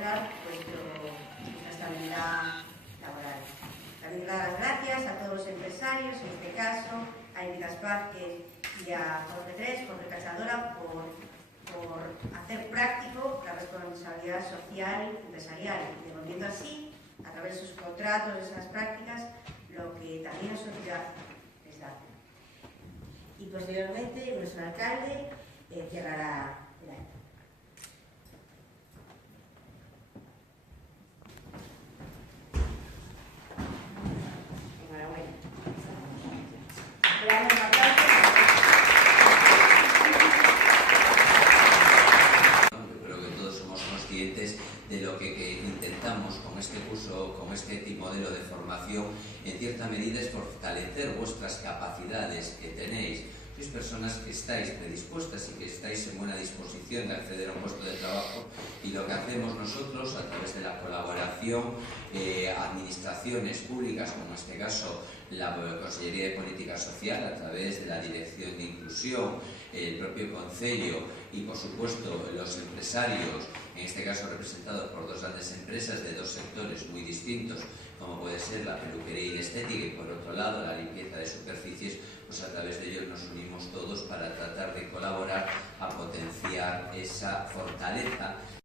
promocionar nuestra estabilidad laboral. También dar las gracias a todos los empresarios, en este caso a Índigas Vázquez y a Jorge Cachadora por hacer práctico la responsabilidad social empresarial, devolviendo así, a través de sus contratos, de esas prácticas, lo que también la sociedad les da. Y posteriormente nuestro alcalde cerrará el acto. Enhorabuena. Esperamos un aplauso. Yo creo que todos somos conscientes de lo que intentamos con este curso, con este modelo de formación, en cierta medida es fortalecer vuestras capacidades que tenéis. Sois personas que estáis predispuestas y que estáis en buena disposición de acceder a un puesto de trabajo, y lo que hacemos nosotros a través de la colaboración, administraciones públicas, como en este caso la Consellería de Política Social, a través de la Dirección de Inclusión, el propio Concello y por supuesto los empresarios, en este caso representados por dos grandes empresas de dos sectores muy distintos, como puede ser la peluquería y la estética, y por otro lado la limpieza de superficies, pues a través de ellos nos unimos todos para tratar de colaborar a potenciar esa fortaleza